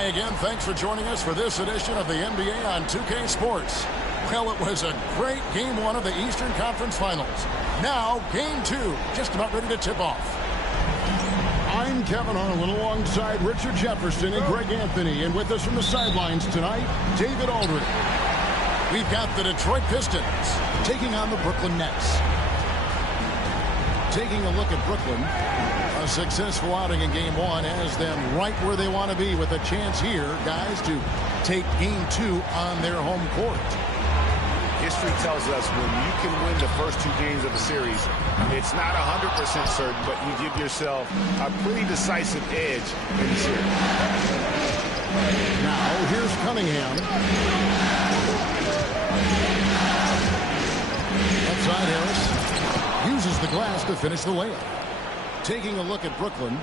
Hi again. Thanks for joining us for this edition of the NBA on 2K Sports. Well, it was a great Game 1 of the Eastern Conference Finals. Now, Game 2, just about ready to tip off. I'm Kevin Harlan alongside Richard Jefferson and Greg Anthony. And with us from the sidelines tonight, David Aldridge. We've got the Detroit Pistons taking on the Brooklyn Nets. Taking a look at Brooklyn, a successful outing in Game 1 has them right where they want to be with a chance here, guys, to take Game 2 on their home court. History tells us when you can win the first 2 games of a series, it's not 100% certain, but you give yourself a pretty decisive edge in the series. Now, here's Cunningham. Outside Harris. Uses the glass to finish the layup. Taking a look at Brooklyn.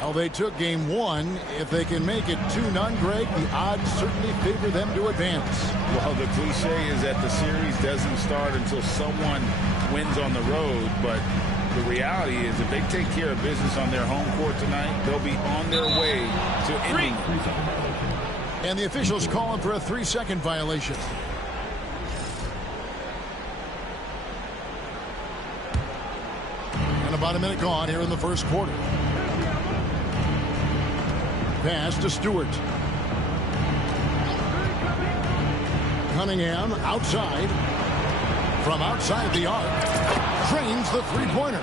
Well, they took Game 1. If they can make it 2-0, Greg, the odds certainly favor them to advance. Well, the cliche is that the series doesn't start until someone wins on the road, but the reality is if they take care of business on their home court tonight, they'll be on their way to ending. And the officials calling for a 3-second violation. About a minute gone here in the first quarter. Pass to Stewart. Cunningham outside. From outside the arc. Drains the three-pointer.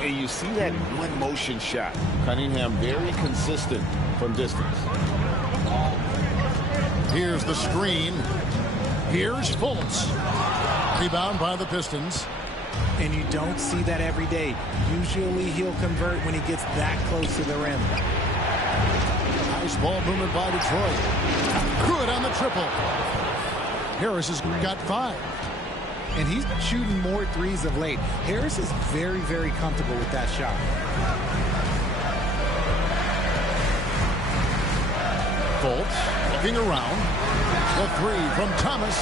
And you see that one motion shot. Cunningham very consistent from distance. Here's the screen. Here's Fultz. Rebound by the Pistons. And you don't see that every day. Usually he'll convert when he gets that close to the rim. Nice ball movement by Detroit. Good on the triple. Harris has got 5. And he's shooting more threes of late. Harris is very, very comfortable with that shot. Fultz looking around. The 3 from Thomas.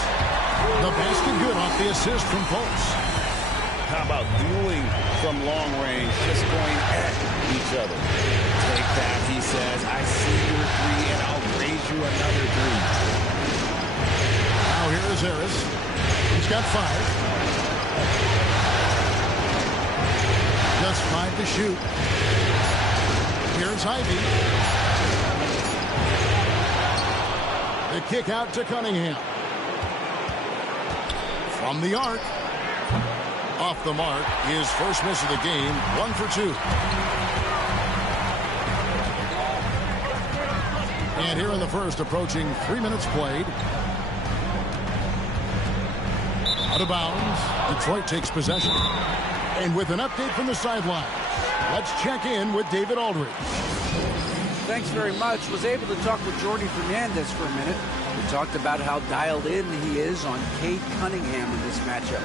The basket good off the assist from Fultz. How about dueling from long range, just going at each other? Take that, he says. I see your 3, and I'll raise you another 3. Now here is Harris. He's got 5. Just 5 to shoot. Here's Ivy. The kick out to Cunningham. From the arc. Off the mark, his first miss of the game, 1 for 2. And here in the first, approaching 3 minutes played. Out of bounds, Detroit takes possession. And with an update from the sideline, let's check in with David Aldridge. Thanks very much. Was able to talk with Jordy Fernandez for a minute. We talked about how dialed in he is on Cade Cunningham in this matchup.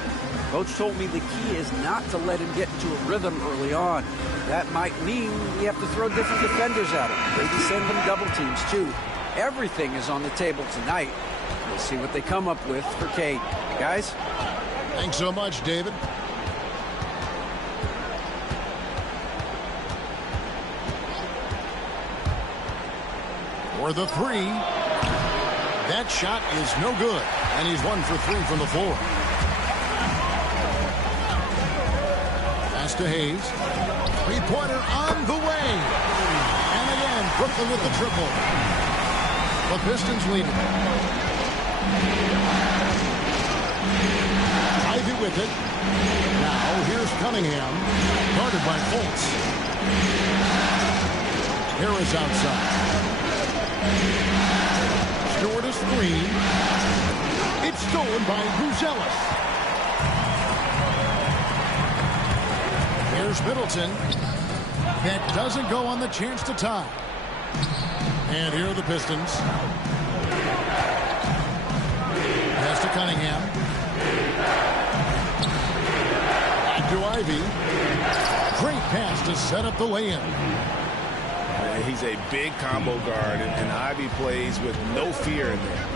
Coach told me the key is not to let him get into a rhythm early on. That might mean we have to throw different defenders at him. Maybe send them double teams, too. Everything is on the table tonight. We'll see what they come up with for Cade. Guys? Thanks so much, David. For the 3. That shot is no good. And he's 1 for 3 from the floor. Pass to Hayes. 3-pointer on the way. And again, Brooklyn with the triple. The Pistons lead it. Ivy with it. Now here's Cunningham. Guarded by Fultz. Harris outside. Stewart is 3. It's stolen by Buzelis. Here's Middleton. That doesn't go on the chance to tie. And here are the Pistons. Pass to Cunningham. Back to Ivy. Great pass to set up the lay-in. He's a big combo guard, and Ivy plays with no fear in there.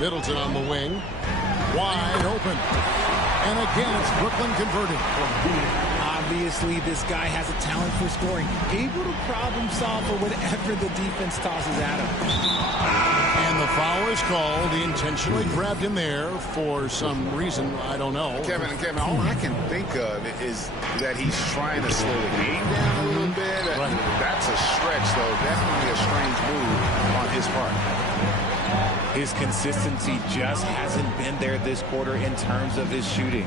Middleton on the wing. Wide open. And again, it's Brooklyn converting. Obviously, this guy has a talent for scoring. Able to problem solve for whatever the defense tosses at him. And the foul is called. He intentionally grabbed him there for some reason. I don't know. Kevin, all I can think of is that he's trying to slow the game down a little bit. Right. That's a stretch, though. Definitely a strange move on his part. His consistency just hasn't been there this quarter in terms of his shooting.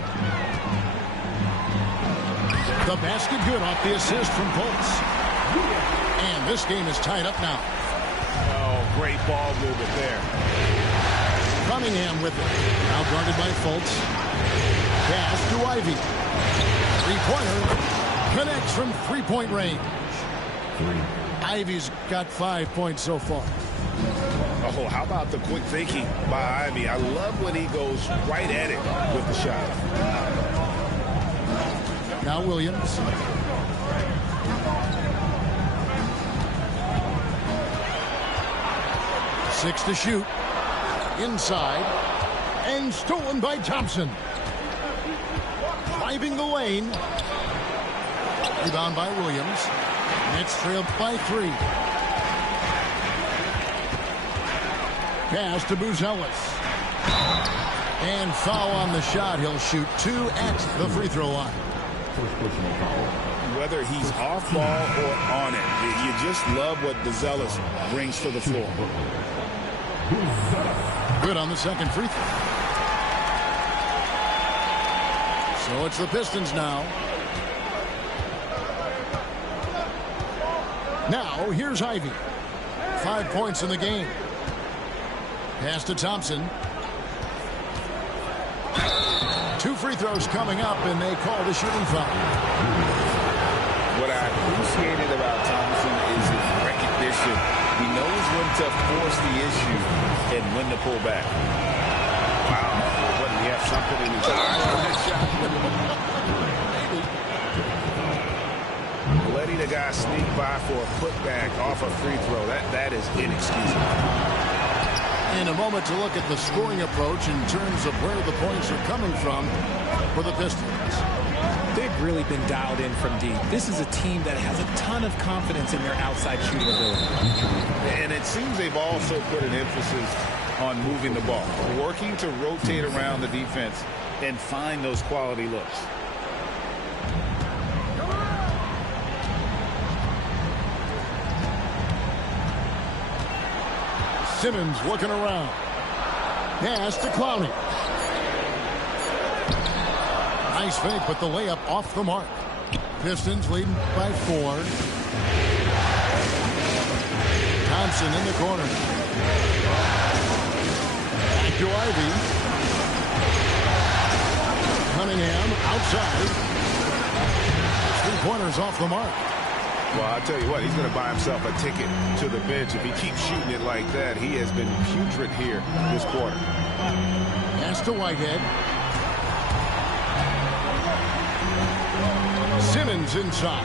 The basket good off the assist from Fultz. And this game is tied up now. Oh, great ball movement there. Cunningham with it. Now guarded by Fultz. Pass to Ivy. Three-pointer. Connects from three-point range. Ivy's got 5 points so far. Oh, how about the quick thinking by Ivy? I love when he goes right at it with the shot. Now Williams. Six to shoot. Inside. And stolen by Thompson. Driving the lane. Rebound by Williams. Nets trailed by 3. Pass to Buzelis. And foul on the shot. He'll shoot 2 at the free throw line. Whether he's off ball or on it, you just love what Buzelis brings to the floor. Good on the second free throw. So it's the Pistons now. Now, here's Ivy. 5 points in the game. Pass to Thompson. 2 free throws coming up, and they call the shooting foul. What I appreciated about Thompson is his recognition. He knows when to force the issue and when to pull back. Wow, what, he have something in his eyes for that shot? Letting a guy sneak by for a putback off a free throw, that is inexcusable. In a moment to look at the scoring approach in terms of where the points are coming from for the Pistons. They've really been dialed in from deep. This is a team that has a ton of confidence in their outside shooting ability. And it seems they've also put an emphasis on moving the ball, working to rotate around the defense and find those quality looks. Simmons looking around. Pass to Clowney. Nice fake, but the layup off the mark. Pistons leading by 4. Thompson in the corner. Back to Ivy. Cunningham outside. 3-pointers off the mark. Well, I'll tell you what, he's going to buy himself a ticket to the bench. If he keeps shooting it like that, he has been putrid here this quarter. Pass to Whitehead. Simmons inside.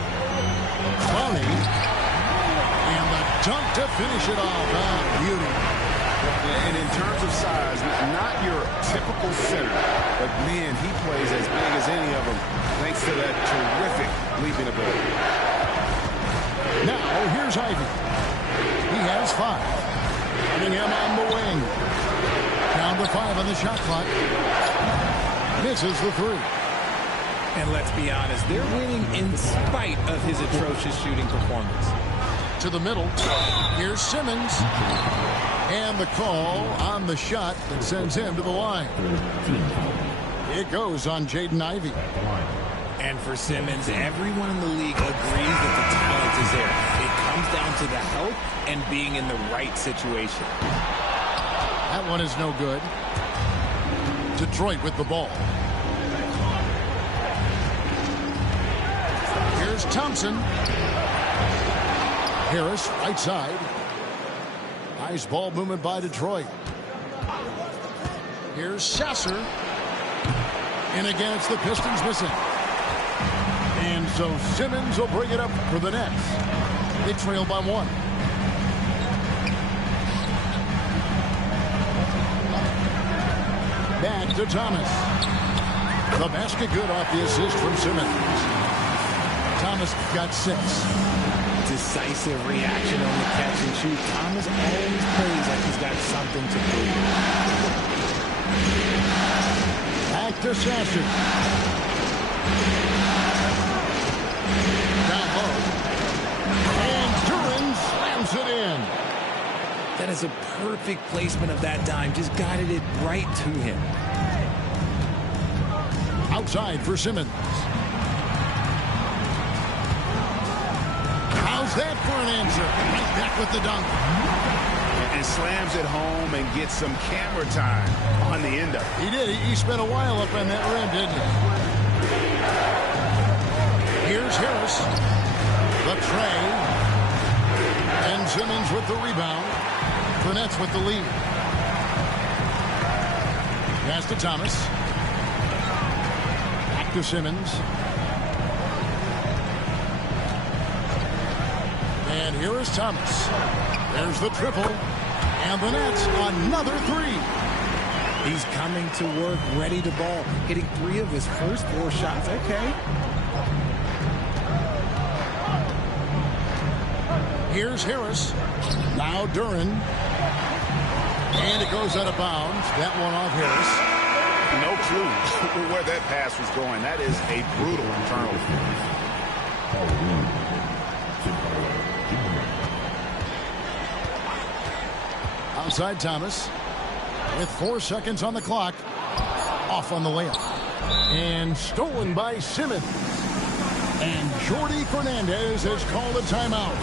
Clowney. And the dunk to finish it off. Beauty. And in terms of size, not your typical center, but man, he plays as big as any of them thanks to that terrific leaping ability. Now, here's Ivy. He has 5. Cunningham on the wing. Down to 5 on the shot clock. Misses the 3. And let's be honest, they're winning in spite of his atrocious shooting performance. To the middle. Here's Simmons. And the call on the shot that sends him to the line. It goes on Jaden Ivey. And for Simmons, everyone in the league agrees that the talent is there. It comes down to the help and being in the right situation. That one is no good. Detroit with the ball. Here's Thompson. Harris, right side. Nice ball movement by Detroit. Here's Sasser. And again, it's the Pistons missing. And so Simmons will bring it up for the Nets. They trail by 1. Back to Thomas. The basket good off the assist from Simmons. Thomas got 6. Decisive reaction on the catch and shoot. Thomas always plays like he's got something to prove. Back to Sasser. Down low. And Duran slams it in. That is a perfect placement of that dime. Just guided it right to him. Outside for Simmons. How's that for an answer? Right back with the dunk. And slams it home and gets some camera time on the end of it. He did. He spent a while up on that rim, didn't he? Here's Harris. The tray. And Simmons with the rebound. The Nets with the lead. Pass to Thomas. Back to Simmons. And here is Thomas. There's the triple. And the Nets, another 3. He's coming to work, ready to ball. Hitting 3 of his first 4 shots. Okay. Here's Harris. Now Duran. And it goes out of bounds. That one off Harris. No clue where that pass was going. That is a brutal turnover. Outside Thomas. With 4 seconds on the clock. Off on the layup. And stolen by Simmons. And Jordi Fernandez has called a timeout.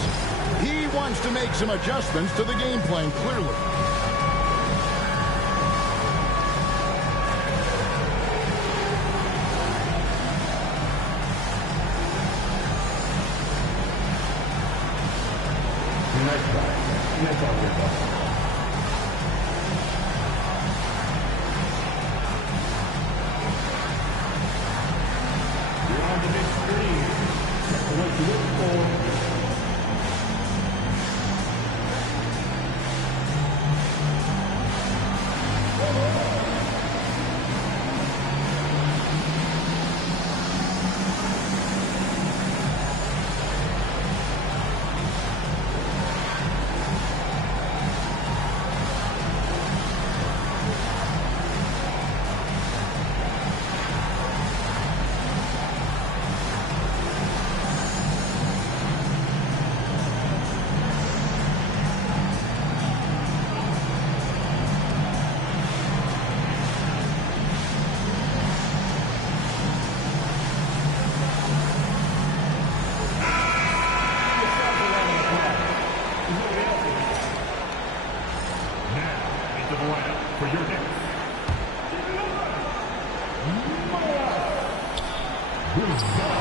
He wants to make some adjustments to the game plan, clearly.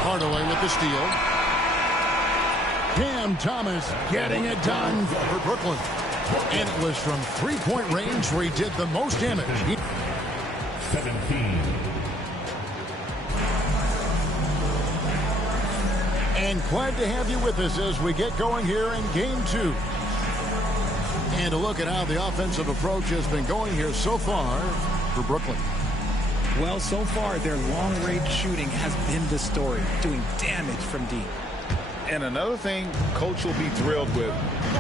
Hardaway with the steal. Cam Thomas getting it done for Brooklyn. And it was from three-point range where he did the most damage. 17. And glad to have you with us as we get going here in Game 2. And a look at how the offensive approach has been going here so far for Brooklyn. Well, so far, their long-range shooting has been the story, doing damage from deep. And another thing Coach will be thrilled with,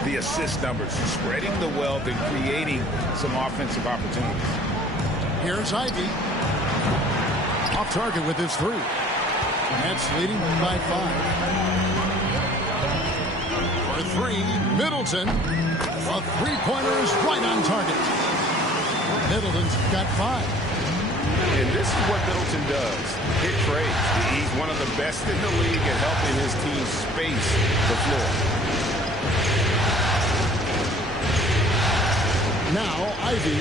the assist numbers, spreading the wealth and creating some offensive opportunities. Here's Ivy. Off target with his 3. Nets leading by 5. For 3, Middleton. A three-pointer is right on target. Middleton's got 5. And this is what Middleton does. Hit trades. He's one of the best in the league at helping his team space the floor. Now Ivy.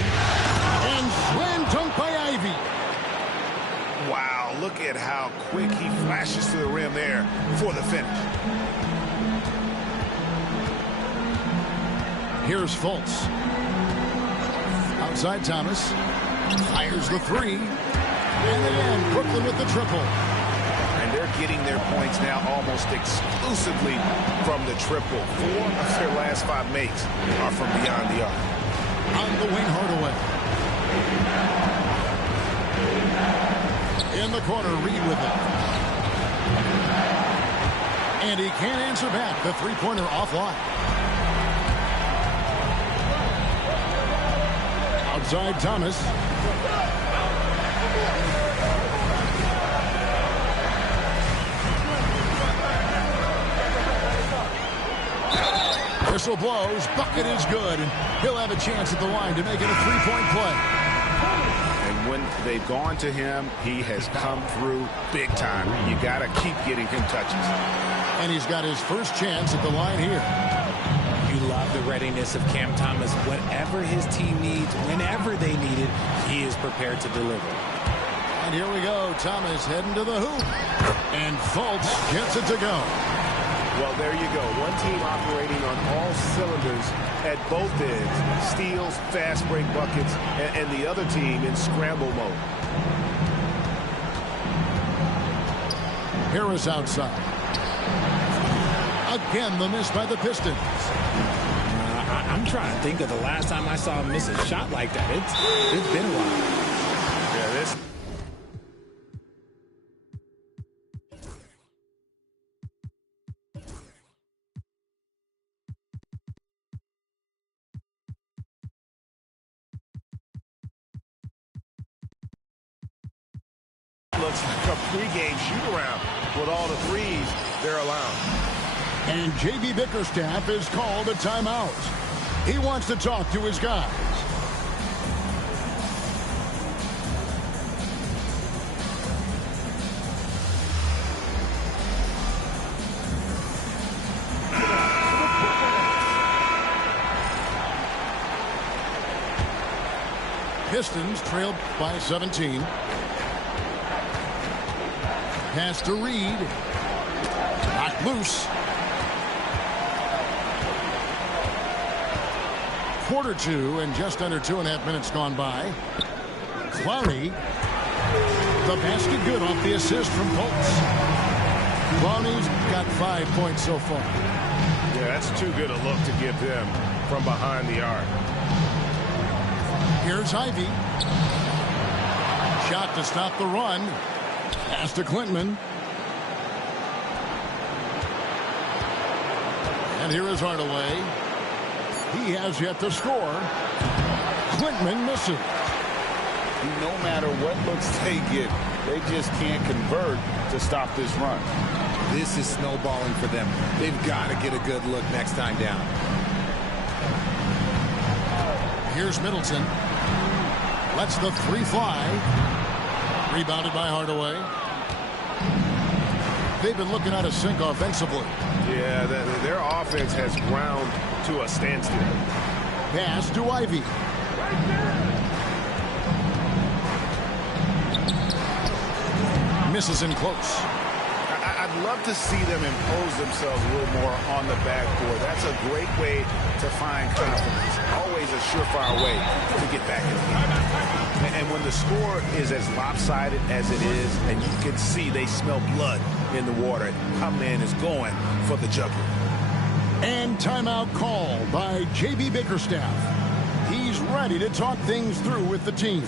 And slam dunk by Ivy. Wow, look at how quick he flashes to the rim there for the finish. Here's Fultz. Outside Thomas. Fires the 3. And again, Brooklyn with the triple. And they're getting their points now almost exclusively from the triple. 4 of their last 5 makes are from beyond the arc. On the wing, Hardaway. In the corner, Reed with it. And he can't answer back. The three-pointer offline. Outside Thomas. Whistle blows. Bucket is good. And he'll have a chance at the line to make it a three-point play. And when they've gone to him, he has come through big time. You got to keep getting him touches. And he's got his first chance at the line here. You love the readiness of Cam Thomas. Whatever his team needs, whenever they need it, he is prepared to deliver. And here we go. Thomas heading to the hoop. And Fultz gets it to go. Well, there you go. One team operating on all cylinders at both ends. Steals, fast break buckets, and the other team in scramble mode. Harris outside. Again, the miss by the Pistons. I'm trying to think of the last time I saw him miss a shot like that. It's been a while. Yeah, this... looks like a pregame shoot-around with all the threes they're allowing. And J.B. Bickerstaff is called a timeout. He wants to talk to his guys. Pistons trailed by 17. Pass to Reed. Knocked loose. Quarter two and just under 2.5 minutes gone by. Clowney. The basket good off the assist from Fultz. Clowney's got 5 points so far. Yeah, that's too good a look to give him from behind the arc. Here's Ivy. Shot to stop the run. Pass to Klintman. And here is Hardaway. He has yet to score. Klintman misses. No matter what looks they get, they just can't convert to stop this run. This is snowballing for them. They've got to get a good look next time down. Here's Middleton. Lets the three fly. Rebounded by Hardaway. They've been looking out of sync offensively. Yeah, their offense has ground to a standstill. Pass to Ivy. Misses in close. I'd love to see them impose themselves a little more on the backboard. That's a great way to find confidence. Always a surefire way to get back in the game. And when the score is as lopsided as it is, and you can see they smell blood in the water, our man is going for the jugular. And timeout called by J.B. Bickerstaff. He's ready to talk things through with the team.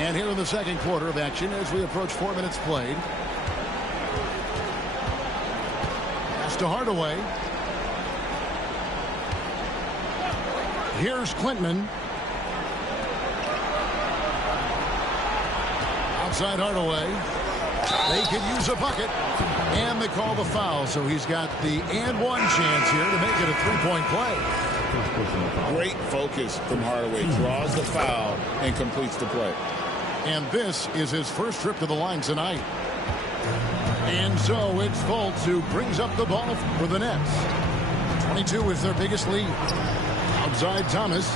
And here in the second quarter of action as we approach 4 minutes played. Pass to Hardaway. Here's Klintman. Outside Hardaway. They could use a bucket. And they call the foul, so he's got the and one chance here to make it a three-point play. Great focus from Hardaway. Draws the foul and completes the play. And this is his first trip to the line tonight. And so it's Fultz who brings up the ball for the Nets. 22 is their biggest lead. Outside Thomas.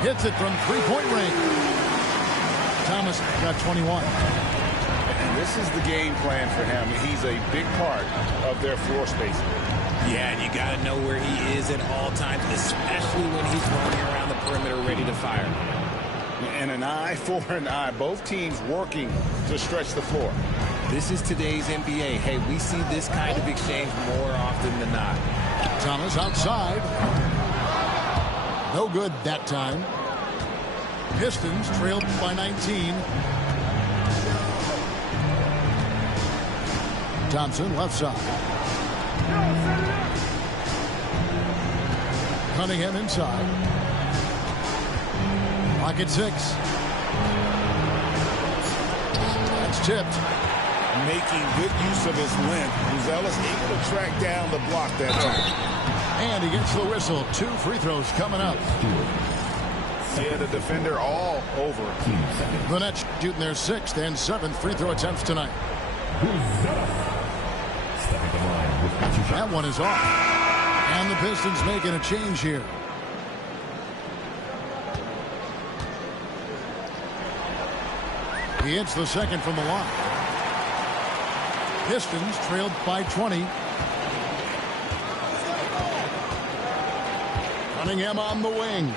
Hits it from three-point range. Thomas got 21. And this is the game plan for him. He's a big part of their floor spacing. Yeah, and you got to know where he is at all times, especially when he's running around the perimeter ready to fire. And an eye for an eye. Both teams working to stretch the floor. This is today's NBA. Hey, we see this kind of exchange more often than not. Thomas outside. No good that time. Pistons trailed by 19. Thompson left side. Cunningham inside. Pocket 6. That's tipped. Making good use of his length. Buzelis able to track down the block that time. And he gets the whistle. 2 free throws coming up. Yeah, the defender all over. The Nets shooting their 6th and 7th free throw attempts tonight. That one is off. And the Pistons making a change here. He hits the 2nd from the line. Pistons trailed by 20. Cunningham on the wing.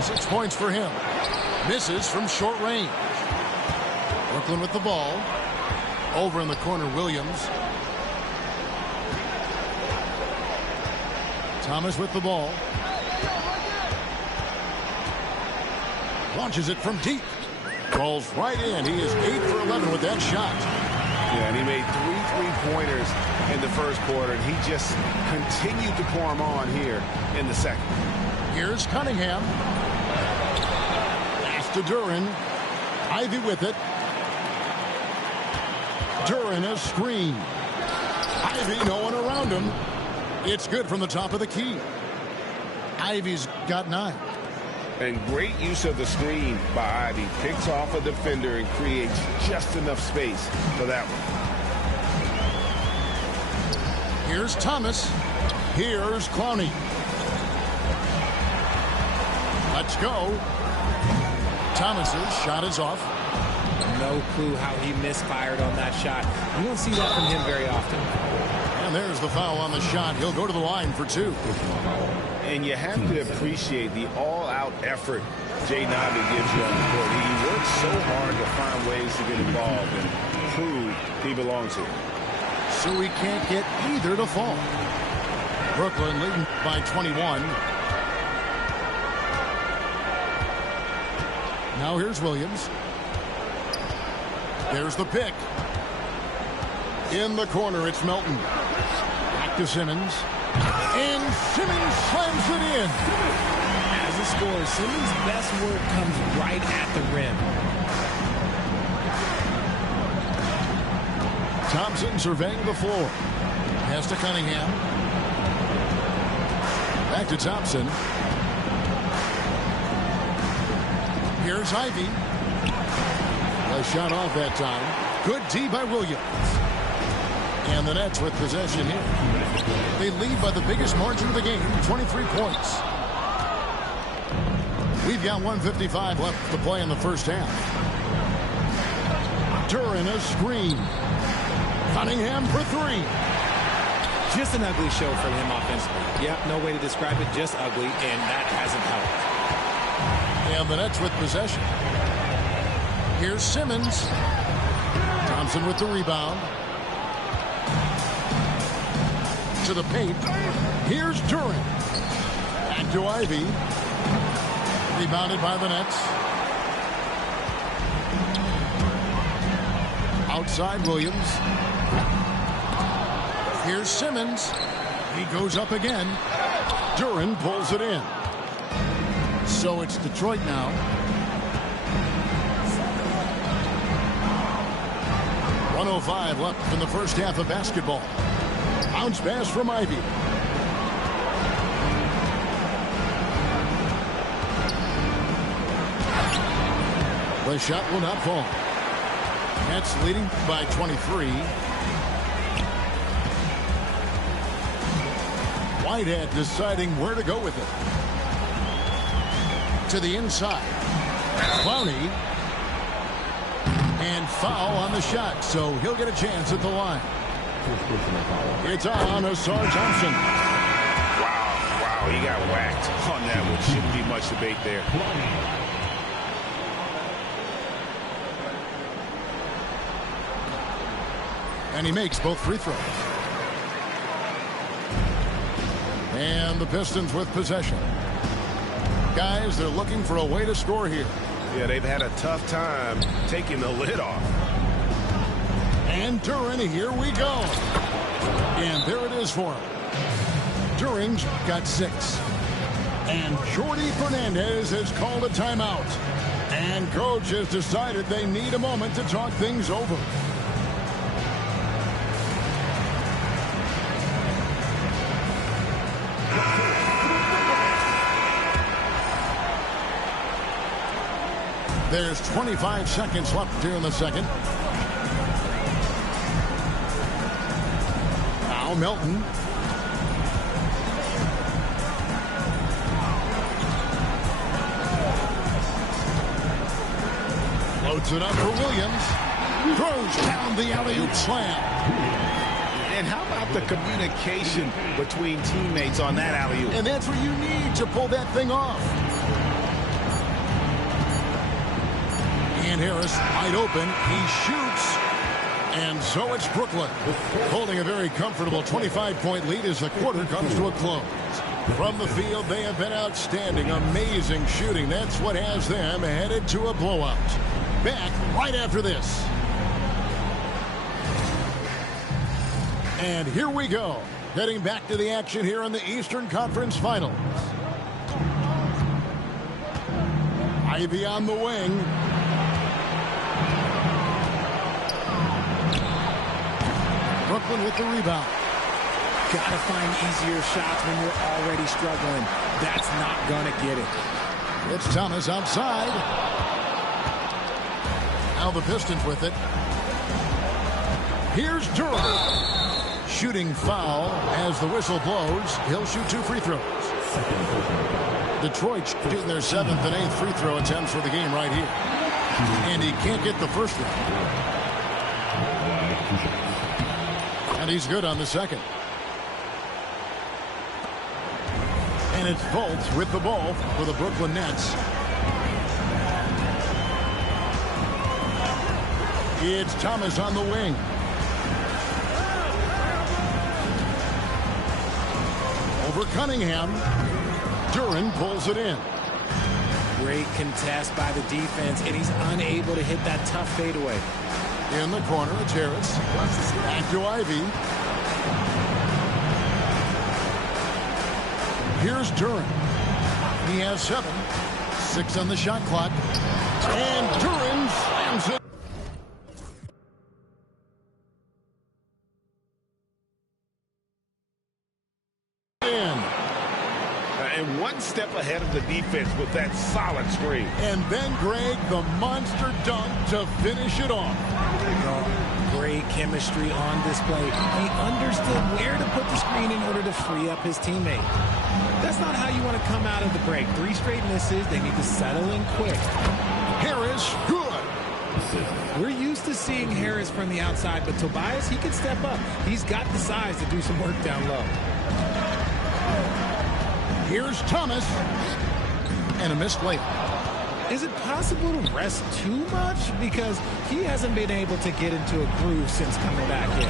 6 points for him. Misses from short range. Brooklyn with the ball. Over in the corner, Williams. Thomas with the ball. Launches it from deep. Falls right in. He is 8 for 11 with that shot. Yeah, and he made 3 3-pointers in the first quarter, and he just continued to pour them on here in the second. Here's Cunningham. Pass to Duran. Ivy with it. Duran a screen. Ivy, no one around him. It's good from the top of the key. Ivy's got 9. And great use of the screen by Ivy. Picks off a defender and creates just enough space for that one. Here's Thomas. Here's Clowney. Let's go. Thomas's shot is off. No clue how he misfired on that shot. You don't see that from him very often. And there's the foul on the shot. He'll go to the line for 2. And you have to appreciate the all-out effort Jay Nabi gives you on the court. He works so hard to find ways to get involved and prove he belongs here. So he can't get either to fall. Brooklyn leading by 21. Now here's Williams. There's the pick. In the corner, it's Melton. Back to Simmons. And Simmons slams it in. As a scorer, Simmons' best work comes right at the rim. Thompson surveying the floor. Pass to Cunningham. Back to Thompson. Here's Ivy. A shot off that time. Good D by Williams. And the Nets with possession here. They lead by the biggest margin of the game, 23 points. We've got 1:55 left to play in the first half. Duran a screen. Cunningham for 3. Just an ugly show for him offensively. Yep, no way to describe it, just ugly, and that hasn't helped. And the Nets with possession. Here's Simmons. Thompson with the rebound. To the paint. Here's Duran. Back to Ivy. Rebounded by the Nets. Outside Williams. Here's Simmons. He goes up again. Duran pulls it in. So it's Detroit now. .105 left in the first half of basketball. Bounce pass from Ivy. The shot will not fall. Nets leading by 23. Whitehead deciding where to go with it. To the inside. Clowney. And foul on the shot, so he'll get a chance at the line. It's on Asar Thompson. Wow, he got whacked on that one. Shouldn't be much debate there. And he makes both free throws. And the Pistons with possession. Guys, they're looking for a way to score here. Yeah, they've had a tough time taking the lid off. And Duren, here we go. And there it is for him. Duren's got 6. And Jordy Fernandez has called a timeout. And coach has decided they need a moment to talk things over. There's 25 seconds left here in the second. Now Melton. Loads it up for Williams. Throws down the alley-oop slam. And how about the communication between teammates on that alley-oop? And that's what you need to pull that thing off. And Harris wide open. He shoots. And so it's Brooklyn holding a very comfortable 25-point lead as the quarter comes to a close. From the field, they have been outstanding. Amazing shooting. That's what has them headed to a blowout. Back right after this. And here we go. Getting back to the action here in the Eastern Conference Finals. Ivy on the wing. Brooklyn with the rebound. Gotta find easier shots when you're already struggling. That's not gonna get it. It's Thomas outside. Now the Pistons with it. Here's Duren. Shooting foul as the whistle blows. He'll shoot 2 free throws. Detroit shooting their 7th and 8th free throw attempts for the game right here. And he can't get the first one. And he's good on the second. And it's Fultz with the ball for the Brooklyn Nets. It's Thomas on the wing. Over Cunningham. Duren pulls it in. Great contest by the defense, and he's unable to hit that tough fadeaway. In the corner, it's Harris. Back to Ivy. Here's Duren. He has 7. 6 on the shot clock. And Duren slams it. And one step ahead of the defense with that solid screen. And then, Greg, the monster dunk to finish it off. Great chemistry on display. He understood where to put the screen in order to free up his teammate. That's not how you want to come out of the break. 3 straight misses. They need to settle in quick. Harris, good. We're used to seeing Harris from the outside, but Tobias, he can step up. He's got the size to do some work down low. Here's Thomas. And a missed layup. Is it possible to rest too much? Because he hasn't been able to get into a groove since coming back in.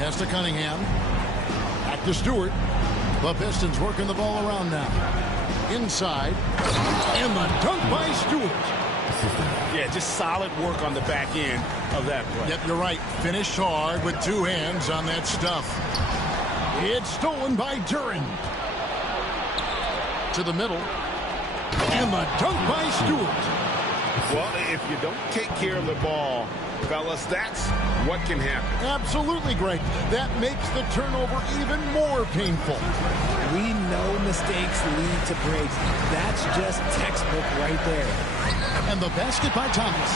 Pass to Cunningham. Back to Stewart. The Pistons working the ball around now. Inside. And the dunk by Stewart. Yeah, just solid work on the back end of that play. Yep, you're right. Finished hard with 2 hands on that stuff. It's stolen by Duren. To the middle. And the dunk by Stewart. Well, if you don't take care of the ball, fellas, that's what can happen. Absolutely, Greg. That makes the turnover even more painful. We know mistakes lead to breaks. That's just textbook right there. And the basket by Thomas.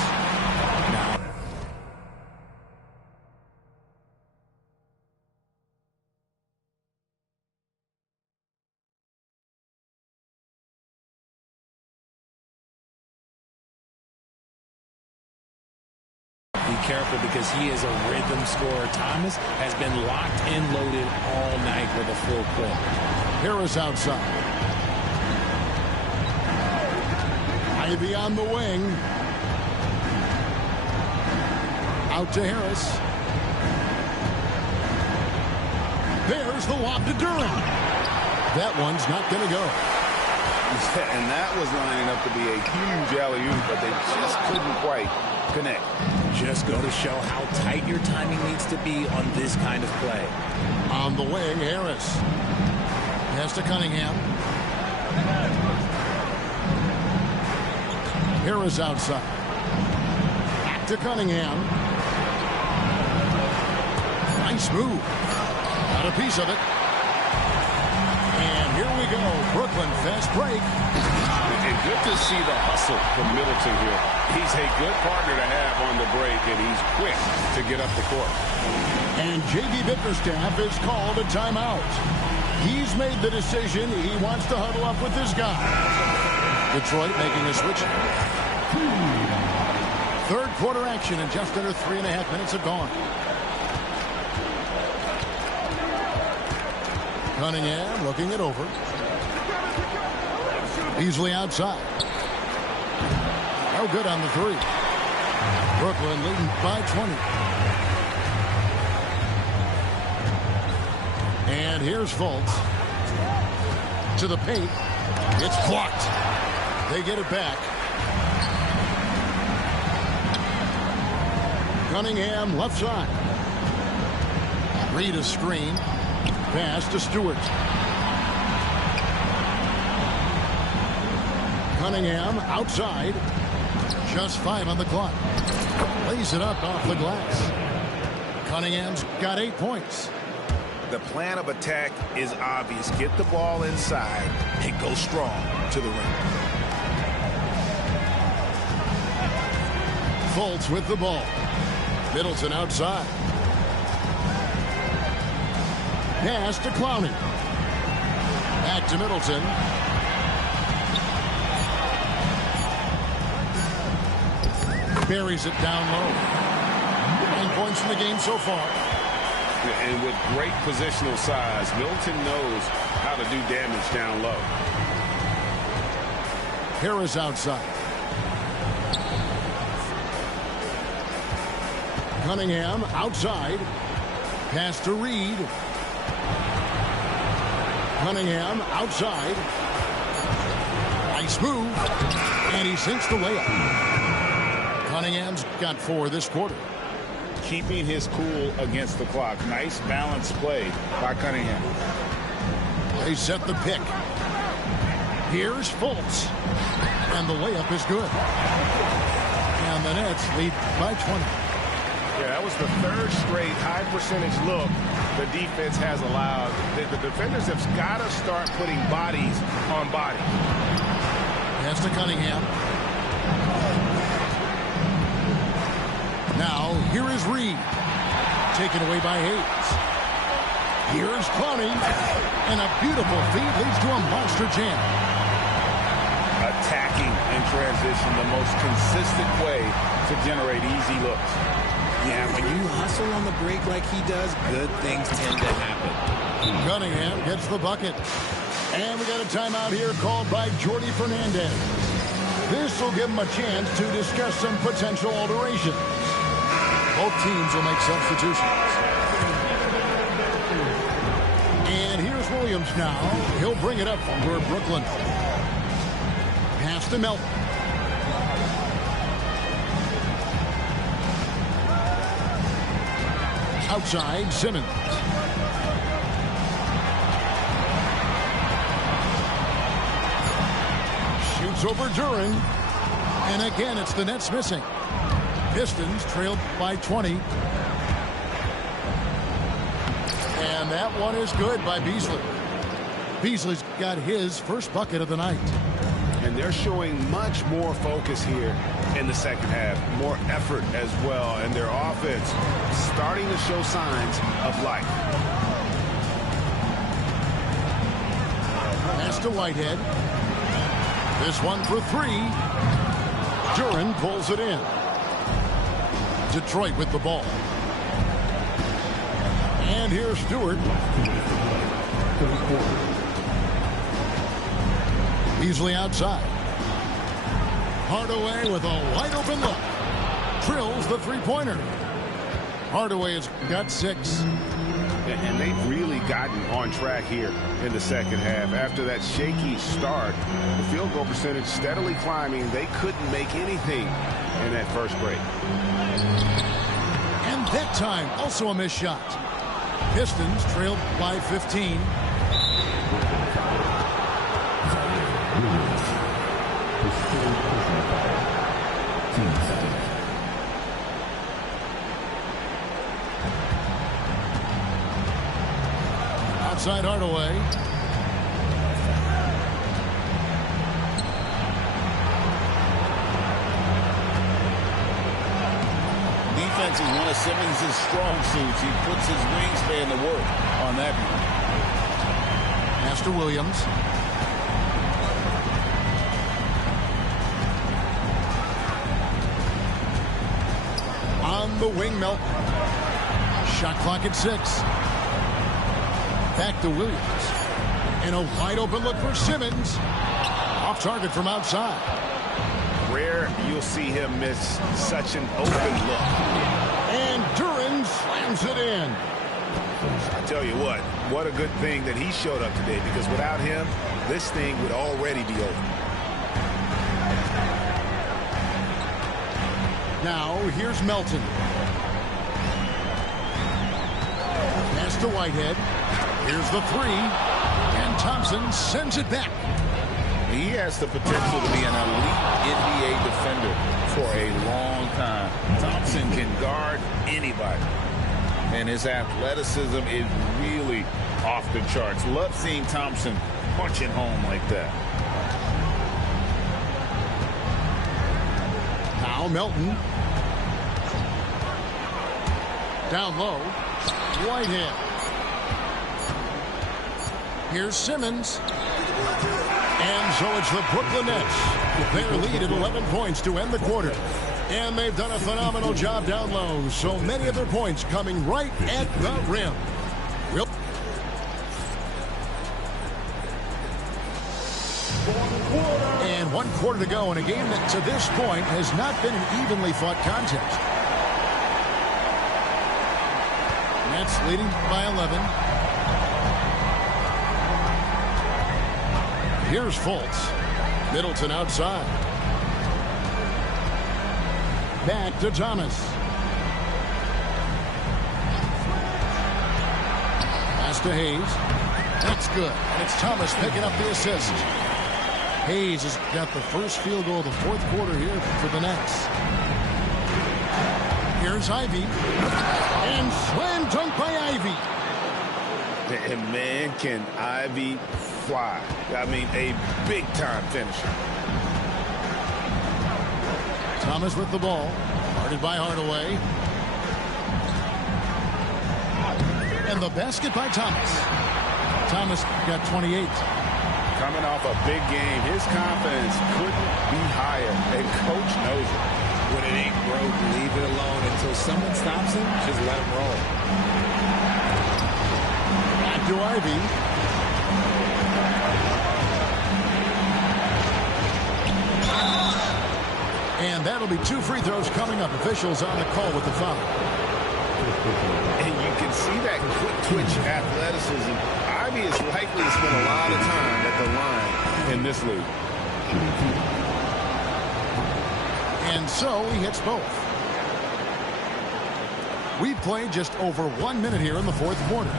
Be careful because he is a rhythm scorer. Thomas has been locked and loaded all night with a full clip. Harris outside. Ivy on the wing. Out to Harris. There's the lob to Duren. That one's not going to go. And that was lining up to be a huge alley-oop, but they just couldn't quite connect. Just go to show how tight your timing needs to be on this kind of play. On the wing, Harris. Pass to Cunningham. Harris outside. Back to Cunningham. Nice move. Got a piece of it. And here we go. Brooklyn fast break. And good to see the hustle from Middleton here. He's a good partner to have on the break, and he's quick to get up the court. And J.B. Bickerstaff is called a timeout. He's made the decision. He wants to huddle up with this guy. Detroit making a switch. Third quarter action, and just under 3.5 minutes have gone. Cunningham looking it over. Easily outside. No good on the three. Brooklyn leading by 20. And here's Fultz. To the paint. It's blocked. They get it back. Cunningham left side. Reed a screen. Pass to Stewart. Cunningham outside. Just 5 on the clock. Lays it up off the glass. Cunningham's got 8 points. The plan of attack is obvious. Get the ball inside and go strong to the rim. Fultz with the ball. Middleton outside. Pass to Clowney. Back to Middleton. Buries it down low. 9 points in the game so far. And with great positional size, Middleton knows how to do damage down low. Harris outside. Cunningham outside. Pass to Reed. Cunningham outside. Nice move. And he sinks the layup. Cunningham's got 4 this quarter. Keeping his cool against the clock. Nice balanced play by Cunningham. They set the pick. Here's Fultz. And the layup is good. And the Nets lead by 20. Yeah, that was the third straight high percentage look the defense has allowed. The defenders have got to start putting bodies on body. Pass to Cunningham. Now, here is Reed. Taken away by Hayes. Here's Clowney. And a beautiful feed leads to a monster jam. Attacking in transition, the most consistent way to generate easy looks. Yeah, when you hustle on the break like he does, good things tend to happen. Cunningham gets the bucket. And we got a timeout here called by Jordy Fernandez. This will give him a chance to discuss some potential alterations. Both teams will make substitutions. And here's Williams now. He'll bring it up for Brooklyn. Pass to Melton. Outside, Simmons. Shoots over Duran. And again, it's the Nets missing. Pistons trailed by 20. And that one is good by Beasley. Beasley's got his first bucket of the night. And they're showing much more focus here in the second half. More effort as well. And their offense starting to show signs of life. Pass to Whitehead. This one for 3. Duran pulls it in. Detroit with the ball. And here's Stewart. Beasley outside. Hardaway with a wide open look. Drills the three-pointer. Hardaway has got 6. And they've really gotten on track here in the second half. After that shaky start, the field goal percentage steadily climbing. They couldn't make anything in that first break. And that time, also a missed shot. Pistons trailed by 15. Outside Hardaway. Defense is one of Simmons' strong suits. He puts his wingspan to work on that view. Pass to Williams. On the wing, Melton. Shot clock at 6. Back to Williams. And a wide open look for Simmons. Off target from outside. Rare you'll see him miss such an open look. And Duran slams it in. I tell you what a good thing that he showed up today, because without him, this thing would already be over. Now, here's Melton. Pass to Whitehead. Here's the 3. And Thompson sends it back. He has the potential to be an elite NBA defender for a long time. Thompson can guard anybody. And his athleticism is really off the charts. Love seeing Thompson punching home like that. Now Melton. Down low. Whitehead. Here's Simmons. And so it's the Brooklyn Nets. Their lead at 11 points to end the quarter. And they've done a phenomenal job down low. So many of their points coming right at the rim. And 1 quarter to go in a game that to this point has not been an evenly fought contest. Nets leading by 11. Here's Fultz. Middleton outside. Back to Thomas. Pass to Hayes. That's good. And it's Thomas picking up the assist. Hayes has got the first field goal of the 4th quarter here for the Nets. Here's Ivy. And slam dunk by Ivy. And man, can Ivy fly. I mean, a big-time finisher. Thomas with the ball. Guarded by Hardaway. And the basket by Thomas. Thomas got 28. Coming off a big game, his confidence couldn't be higher. And coach knows it. When it ain't broke, leave it alone. Until someone stops him, just let him roll. Back to Ivy. And that'll be 2 free throws coming up. Officials on the call with the foul. And you can see that quick twitch athleticism. Ivy is likely to spend a lot of time at the line in this league. And so he hits both. We've played just over 1 minute here in the 4th quarter.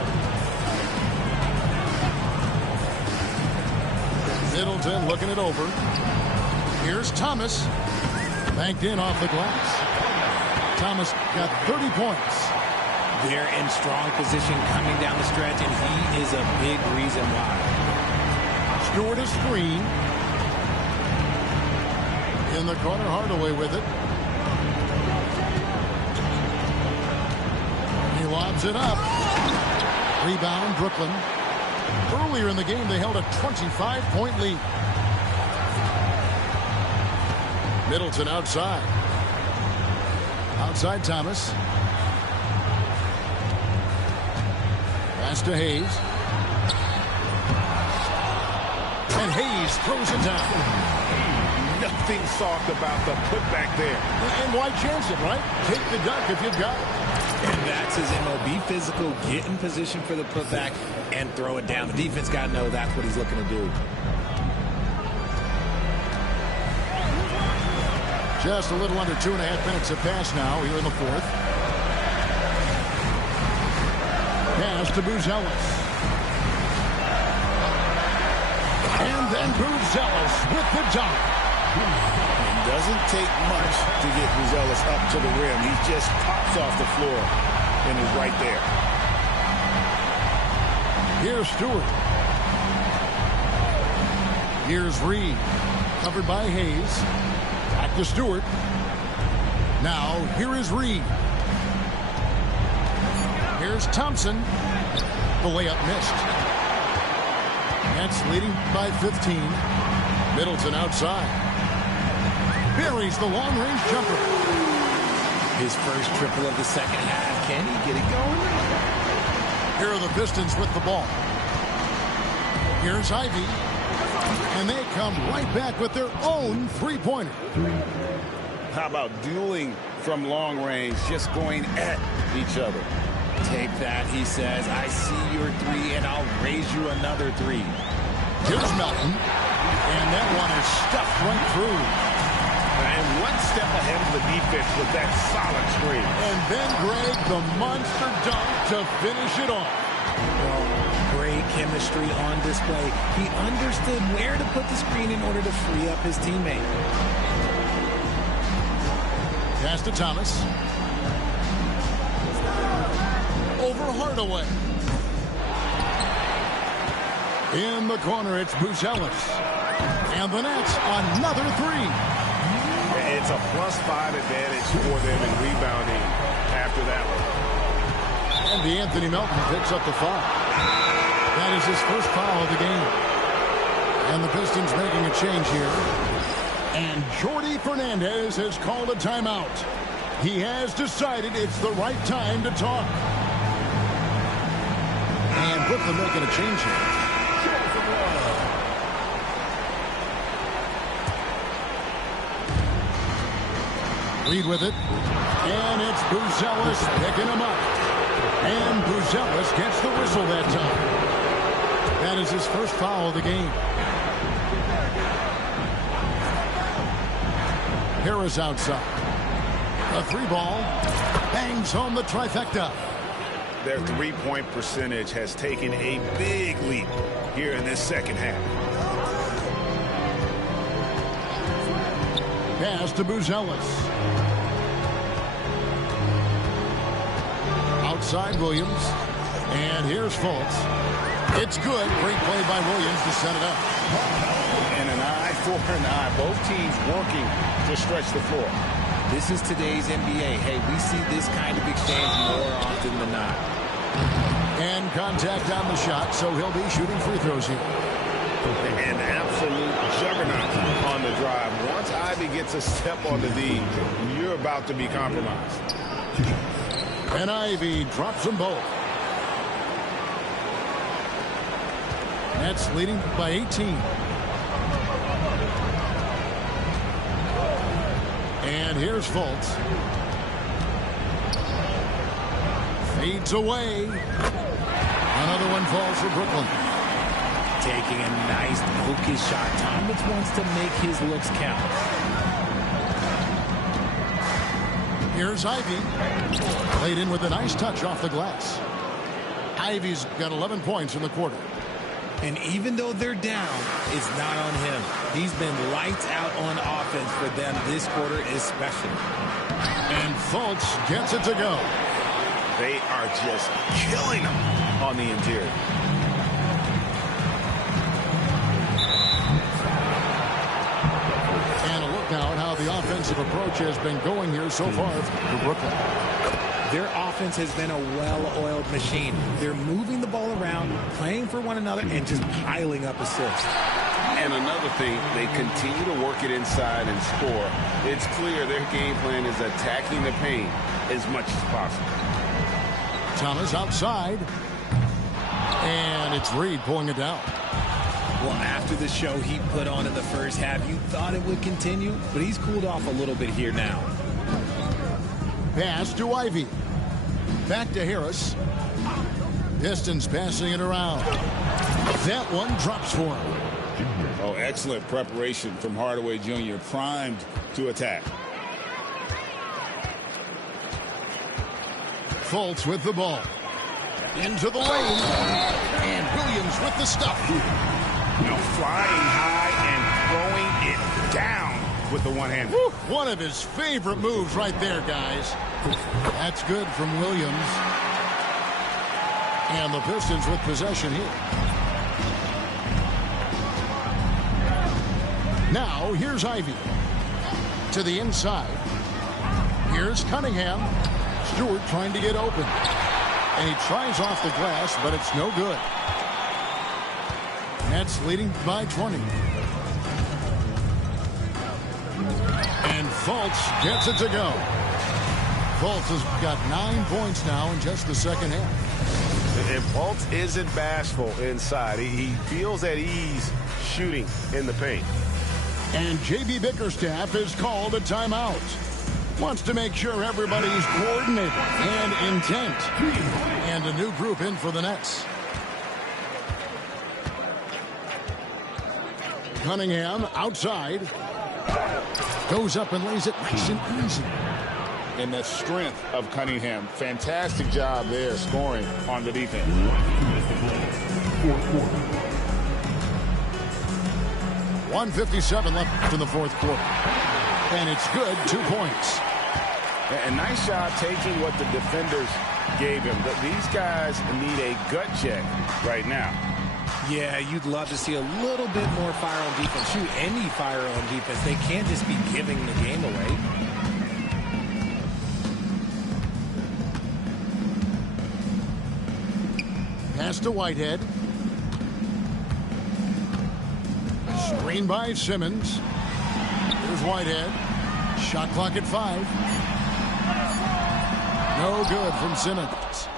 Middleton looking it over. Here's Thomas. Banked in off the glass. Thomas got 30 points. They're in strong position coming down the stretch, and he is a big reason why. Stewart is screen. In the corner, Hardaway with it. He lobs it up. Rebound, Brooklyn. Earlier in the game, they held a 25-point lead. Middleton outside. Outside Thomas. Pass to Hayes. And Hayes throws it down. Nothing soft about the putback there. And why chance it, right? Take the dunk if you've got it. And that's his MO. Be physical, get in position for the putback, and throw it down. The defense got to know that's what he's looking to do. Just a little under 2.5 minutes have passed now here in the fourth. Pass to Buzelis. And then Buzelis with the dunk. It doesn't take much to get Buzelis up to the rim. He just pops off the floor and is right there. Here's Stewart. Here's Reed. Covered by Hayes. Back to Stewart. Now, here is Reed. Here's Thompson. The layup missed. Nets leading by 15. Middleton outside. Buries the long-range jumper. His first triple of the second half. Can he get it going? Here are the Pistons with the ball. Here's Ivy. And they come right back with their own three-pointer. How about dueling from long range, just going at each other? Take that, he says. I see your three, and I'll raise you another three. Here's Melton. And that one is stuffed right through. And one step ahead of the defense with that solid screen. And then Greg, the monster dunk to finish it off. Well, great chemistry on display. He understood where to put the screen in order to free up his teammate. Pass to Thomas. Over Hardaway. In the corner, it's Buzelis. And the Nets, another three. It's a +5 advantage for them in rebounding after that one. And Anthony Melton picks up the foul. That is his first foul of the game. And the Pistons making a change here. And Jordi Fernandez has called a timeout. He has decided it's the right time to talk. And Brooklyn making a change here. Reed with it. And it's Buzelis picking him up. And Buzelis gets the whistle that time. That is his first foul of the game. Harris outside. A three ball. Bangs home the trifecta. Their three-point percentage has taken a big leap here in this second half. Pass to Buzelis. Outside Williams. And here's Fultz. It's good. Great play by Williams to set it up. And an eye for an eye. Both teams working to stretch the floor. This is today's NBA. Hey, we see this kind of exchange more often than not. And contact on the shot, so he'll be shooting free throws here. An absolute juggernaut on the drive. Once Ivy gets a step on the D, you're about to be compromised. And Ivy drops them both. Nets leading by 18. And here's Fultz. Fades away. Another one falls for Brooklyn. Taking a nice focus shot. Thomas wants to make his looks count. Here's Ivy. Played in with a nice touch off the glass. Ivy's got 11 points in the quarter. And even though they're down, it's not on him. He's been lights out on offense for them this quarter especially. And Fultz gets it to go. They are just killing them on the interior. And a look now at how the offensive approach has been going here so far for Brooklyn. Their offense has been a well-oiled machine. They're moving the ball around, playing for one another, and just piling up assists. And another thing, they continue to work it inside and score. It's clear their game plan is attacking the paint as much as possible. Thomas outside. And it's Reed pulling it down. Well, after the show he put on in the first half, you thought it would continue, but he's cooled off a little bit here now. Pass to Ivy. Back to Harris. Pistons passing it around. That one drops for him. Oh, excellent preparation from Hardaway Jr. Primed to attack. Fultz with the ball. Into the lane. And Williams with the stuff. Now flying high and throwing it down with the one-hand. One of his favorite moves right there, guys. That's good from Williams. And the Pistons with possession here. Now, here's Ivy. To the inside. Here's Cunningham. Stewart trying to get open. And he tries off the glass, but it's no good. Nets leading by 20. And Fultz gets it to go. Fultz has got 9 points now in just the second half. And Fultz isn't bashful inside. He feels at ease shooting in the paint. And J.B. Bickerstaff is called a timeout. Wants to make sure everybody's coordinated and intent. And a new group in for the Nets. Cunningham outside. Goes up and lays it nice and easy. And the strength of Cunningham. Fantastic job there scoring on the defense. 1:57 left in the fourth quarter. And it's good, 2 points. A nice job taking what the defenders gave him. These guys need a gut check right now. Yeah, you'd love to see a little bit more fire on defense. Shoot, any fire on defense. They can't just be giving the game away. Pass to Whitehead. Screen by Simmons. Here's Whitehead. Shot clock at 5. No good from Simmons.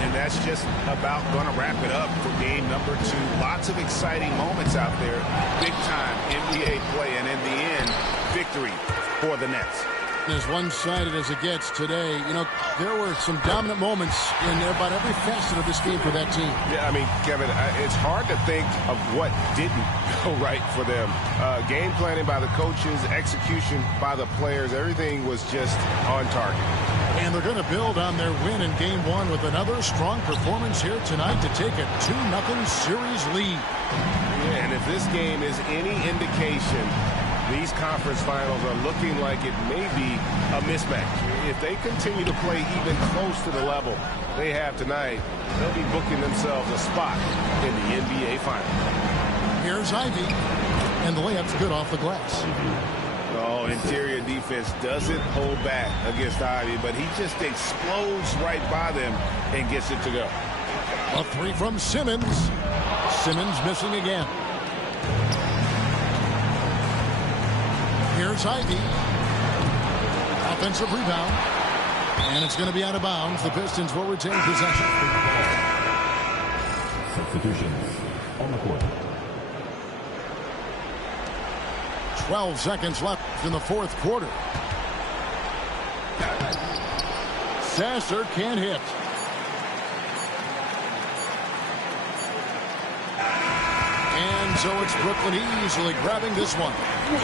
And that's just about going to wrap it up for game number 2. Lots of exciting moments out there. Big time NBA play. And in the end, victory for the Nets. As one-sided as it gets today, you know, there were some dominant moments in about every facet of this game for that team. Yeah, I mean, Kevin, it's hard to think of what didn't go right for them. Game planning by the coaches, execution by the players, everything was just on target. And they're going to build on their win in Game 1 with another strong performance here tonight to take a 2-0 series lead. Yeah, and if this game is any indication, these conference finals are looking like it may be a mismatch. If they continue to play even close to the level they have tonight, they'll be booking themselves a spot in the NBA Finals. Here's Ivy, and the layup's good off the glass. Oh, interior defense doesn't hold back against Ivy, but he just explodes right by them and gets it to go. A 3 from Simmons. Simmons missing again. Here's Ivy. Offensive rebound. And it's going to be out of bounds. The Pistons will retain possession. Substitutions on the court. 12 seconds left in the fourth quarter. Sasser can't hit. And so it's Brooklyn easily grabbing this one. And